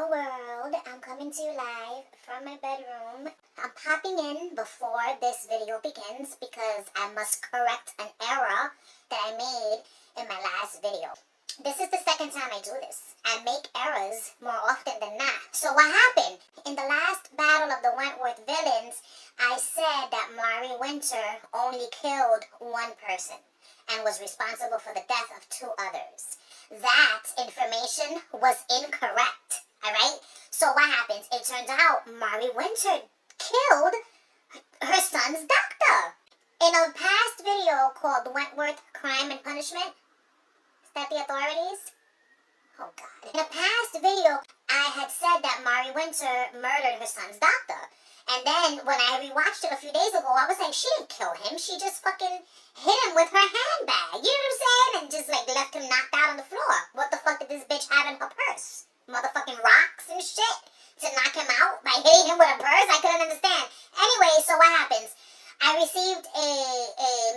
Hello world, I'm coming to you live from my bedroom. I'm popping in before this video begins because I must correct an error that I made in my last video. This is the second time I do this. I make errors more often than not. So what happened? In the last battle of the Wentworth Villains, I said that Mari Winter only killed one person and was responsible for the death of two others. That information was incorrect, alright? So what happens? It turns out Mari Winter killed her son's doctor. In a past video called Wentworth Crime and Punishment, is that the authorities? Oh God. In a past video, I had said that Mari Winter murdered her son's doctor. And then when I rewatched it a few days ago, I was like, she didn't kill him. She just fucking hit him with her handbag. You know what I'm saying? And just like left him knocked out on the floor. What the fuck did this bitch have in her purse? Motherfucking rocks and shit to knock him out by hitting him with a purse? I couldn't understand. Anyway, so what happens? I received a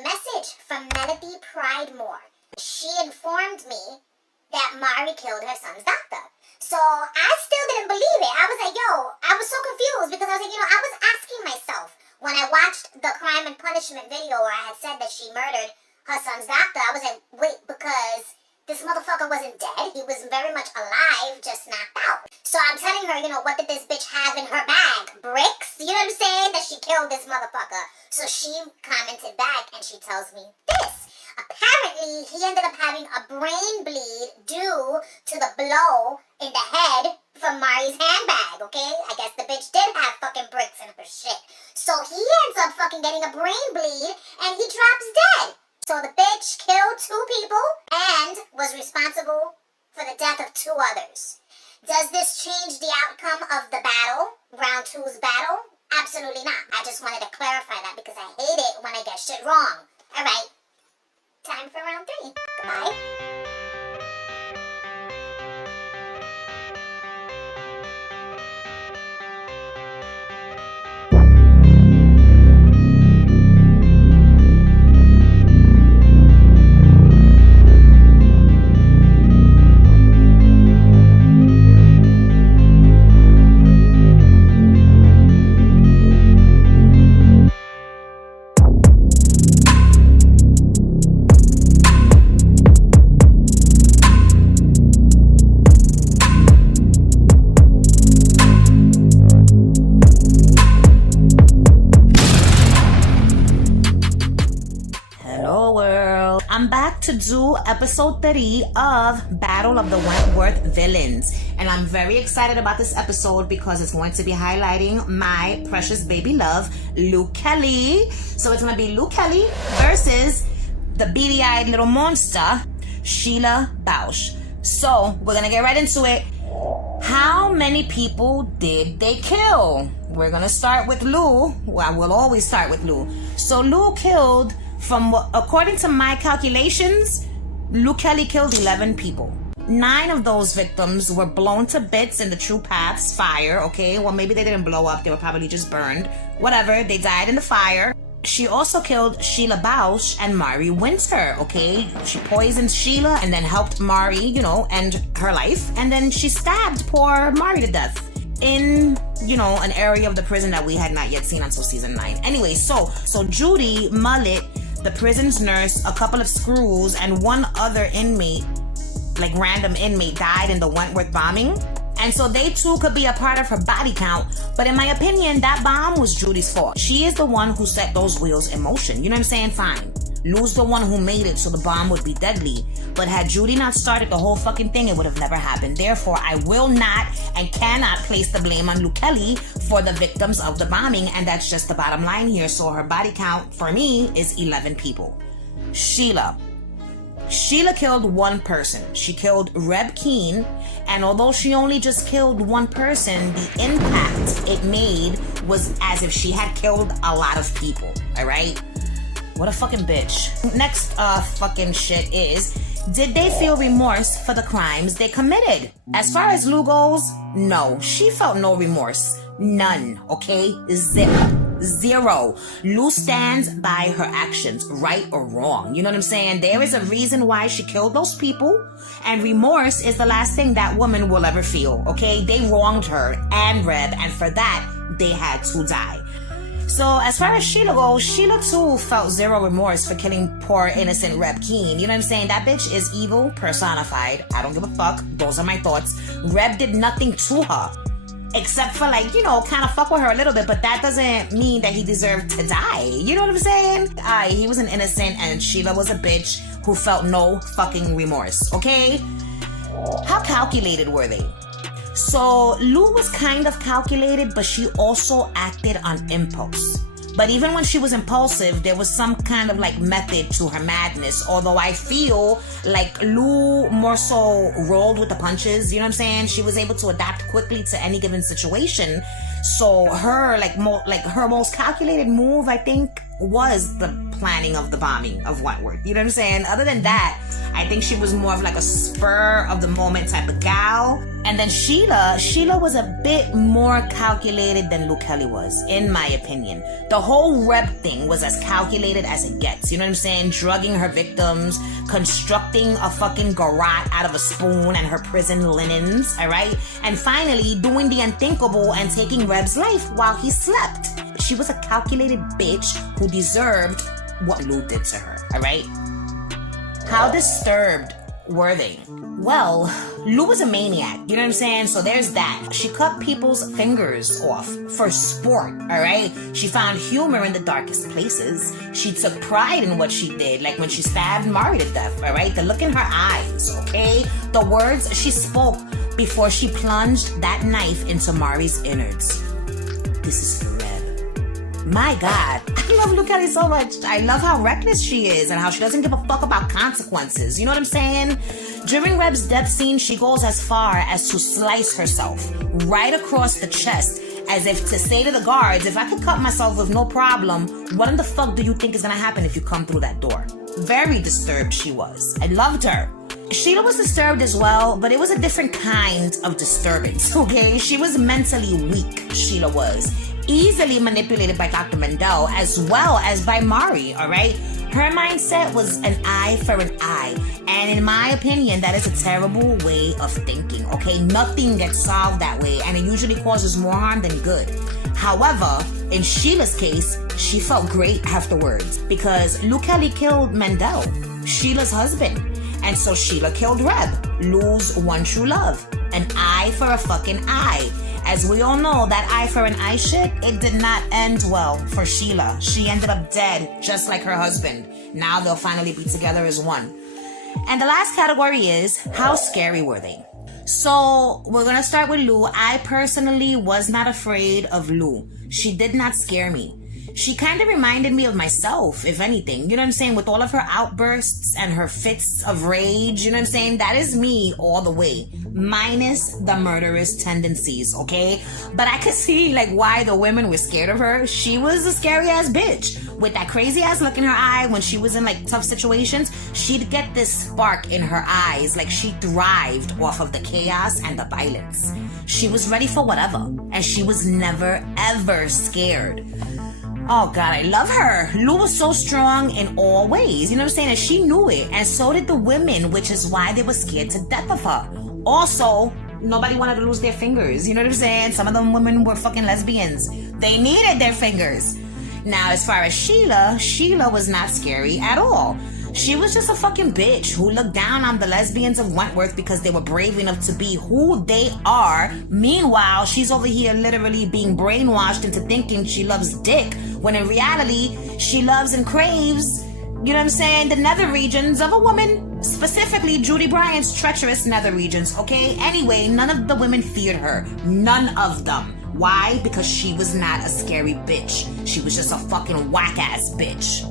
message from Melody Pridemore. She informed me that Mari killed her son's doctor. So I still didn't believe it. I was like, yo, I was so confused because I was like, I was asking myself when I watched the Crime and Punishment video where I had said that she murdered her son's doctor, I was like, wait, because this motherfucker wasn't dead. He was very much alive, just knocked out. So I'm telling her, what did this bitch have in her bag? Bricks? You know what I'm saying? That she killed this motherfucker. So she commented back and she tells me this. Apparently, he ended up having a brain bleed due to the blow in the head from Mari's handbag, okay? I guess the bitch did have fucking bricks in her shit. So he ends up fucking getting a brain bleed and he drops dead. So the bitch killed two people and was responsible for the death of two others. Does this change the outcome of the battle, round two's battle? Absolutely not. I just wanted to clarify that because I hate it when I get shit wrong. All right. Time for round three. Goodbye. I'm back to do episode 3 of Battle of the Wentworth Villains. And I'm very excited about this episode because it's going to be highlighting my precious baby love, Luke Kelly. So it's going to be Luke Kelly versus the beady-eyed little monster, Sheila Bausch. So we're going to get right into it. How many people did they kill? We're going to start with Lou. Well, we'll always start with Lou. So Lou killed... according to my calculations, Luke Kelly killed 11 people. 9 of those victims were blown to bits in the True Path's fire, okay? Well, maybe they didn't blow up. They were probably just burned. Whatever. They died in the fire. She also killed Sheila Bausch and Mari Winter, okay? She poisoned Sheila and then helped Mari, end her life. And then she stabbed poor Mari to death in, an area of the prison that we had not yet seen until season 9. Anyway, so Judy Mullet, the prison's nurse, a couple of screws, and one other inmate, like random inmate, died in the Wentworth bombing. And so they too could be a part of her body count. But in my opinion, that bomb was Judy's fault. She is the one who set those wheels in motion. You know what I'm saying? Fine. Lou's the one who made it so the bomb would be deadly. But had Judy not started the whole fucking thing, it would have never happened. Therefore, I will not and cannot place the blame on Luke Kelly for the victims of the bombing. And that's just the bottom line here. So her body count for me is 11 people. Sheila killed one person. She killed Reb Keen. And although she only just killed one person, the impact it made was as if she had killed a lot of people. All right? What a fucking bitch. Next fucking shit is, did they feel remorse for the crimes they committed? As far as Lou goes, no. She felt no remorse. None, okay? Zip. Zero. Lou stands by her actions, right or wrong. You know what I'm saying? There is a reason why she killed those people, and remorse is the last thing that woman will ever feel, okay? They wronged her and Reb, and for that, they had to die. So as far as Sheila goes, Sheila too felt zero remorse for killing poor innocent Reb Keen. You know what I'm saying? That bitch is evil personified. I don't give a fuck. Those are my thoughts. Reb did nothing to her. Except for like, kind of fuck with her a little bit, but that doesn't mean that he deserved to die. You know what I'm saying? He was an innocent and Sheila was a bitch who felt no fucking remorse, okay? How calculated were they? So Lou was kind of calculated, but she also acted on impulse. But even when she was impulsive, there was some kind of like method to her madness. Although I feel like Lou more so rolled with the punches. You know what I'm saying? She was able to adapt quickly to any given situation. So her her most calculated move, I think, was the planning of the bombing of Wentworth. You know what I'm saying? Other than that, I think she was more of like a spur of the moment type of gal. And then Sheila was a bit more calculated than Luke Kelly was, in my opinion. The whole Reb thing was as calculated as it gets. You know what I'm saying? Drugging her victims, constructing a fucking garrote out of a spoon and her prison linens, all right? And finally, doing the unthinkable and taking Reb's life while he slept. She was a calculated bitch who deserved what Lou did to her, all right? How disturbed were they? Well, Lou was a maniac, you know what I'm saying? So there's that. She cut people's fingers off for sport, all right? She found humor in the darkest places. She took pride in what she did, like when she stabbed Mari to death, all right? The look in her eyes, okay? The words she spoke before she plunged that knife into Mari's innards. This is for Reb. My God, I love Luke Kelly so much. I love how reckless she is and how she doesn't give a fuck about consequences. You know what I'm saying? During Reb's death scene, she goes as far as to slice herself right across the chest, as if to say to the guards, if I could cut myself with no problem, what in the fuck do you think is gonna happen if you come through that door? Very disturbed she was. I loved her. Sheila was disturbed as well, but it was a different kind of disturbance, okay? She was mentally weak, Sheila was. Easily manipulated by Dr. Mendel as well as by Mari, all right? Her mindset was an eye for an eye. And in my opinion, that is a terrible way of thinking, okay? Nothing gets solved that way, and it usually causes more harm than good. However, in Sheila's case, she felt great afterwards because Luke Kelly killed Mendel, Sheila's husband. And so Sheila killed Reb, Lou's one true love. An eye for a fucking eye. As we all know, that eye for an eye shit, it did not end well for Sheila. She ended up dead, just like her husband. Now they'll finally be together as one. And the last category is, how scary were they? So we're gonna start with Lou. I personally was not afraid of Lou. She did not scare me. She kind of reminded me of myself, if anything. You know what I'm saying? With all of her outbursts and her fits of rage, you know what I'm saying? That is me all the way. Minus the murderous tendencies, okay? But I could see, like, why the women were scared of her. She was a scary-ass bitch. With that crazy-ass look in her eye when she was in, like, tough situations, she'd get this spark in her eyes. Like, she thrived off of the chaos and the violence. She was ready for whatever. And she was never, ever scared. Oh God, I love her. Lou was so strong in all ways. You know what I'm saying? And she knew it. And so did the women, which is why they were scared to death of her. Also, nobody wanted to lose their fingers. You know what I'm saying? Some of them women were fucking lesbians. They needed their fingers. Now, as far as Sheila was not scary at all. She was just a fucking bitch who looked down on the lesbians of Wentworth because they were brave enough to be who they are. Meanwhile, she's over here literally being brainwashed into thinking she loves dick, when in reality, she loves and craves, you know what I'm saying, the nether regions of a woman. Specifically, Judy Bryant's treacherous nether regions, okay? Anyway, none of the women feared her. None of them. Why? Because she was not a scary bitch. She was just a fucking whack-ass bitch.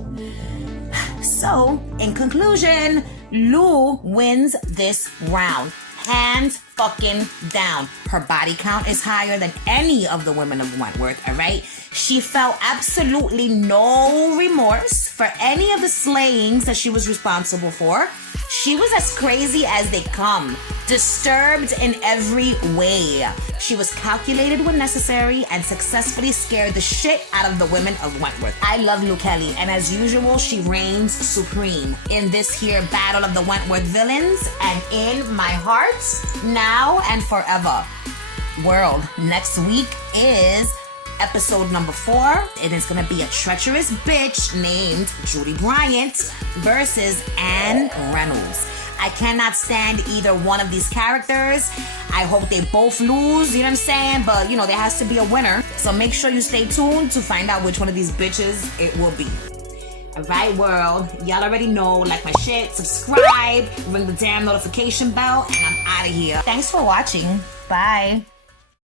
So, in conclusion, Lou wins this round. Hands fucking down. Her body count is higher than any of the women of Wentworth, alright? She felt absolutely no remorse for any of the slayings that she was responsible for. She was as crazy as they come. Disturbed in every way. She was calculated when necessary and successfully scared the shit out of the women of Wentworth. I love Lou Kelly, and as usual, she reigns supreme in this here Battle of the Wentworth Villains and in my heart, now and forever. World, next week is episode number 4. It is gonna be a treacherous bitch named Judy Bryant versus Anne Reynolds. I cannot stand either one of these characters. I hope they both lose, you know what I'm saying? But, you know, there has to be a winner. So make sure you stay tuned to find out which one of these bitches it will be. Alright, world. Y'all already know. Like my shit, subscribe, ring the damn notification bell, and I'm out of here. Thanks for watching. Bye.